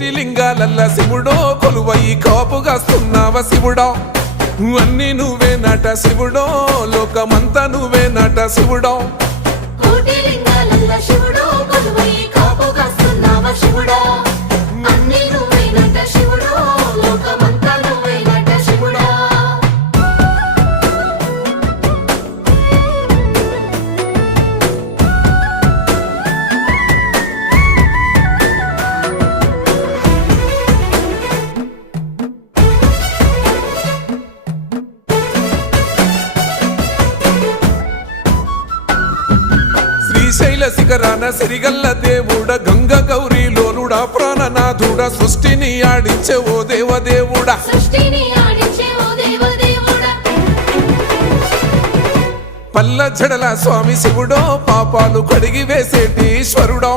కోటి లింగాలల్ల శివుడో కొలువయి కాపుగాస్తున్నావ శివుడా అన్ని నువ్వే నట శివుడో లోకమంతా నువ్వే నట శివుడో కోటి లింగాలల్ల శివుడో కొలువయి కాపుగాస్తున్నావ శివుడా అన్ని నువ్వే నట శివుడో లోకమంతా నువ్వే నట శివుడా శ్రీశైల శిఖరాన సిరిగల్ల దేవుడ గంగ గౌరీ లోలుడా ప్రాణనాథుడా సృష్టిని ఆడించే ఓ దేవదేవుడా సృష్టిని ఆడించే ఓ దేవదేవుడా పల్ల జడల స్వామి శివుడో పాపాలు కడిగి వేసేటి ఈశ్వరుడో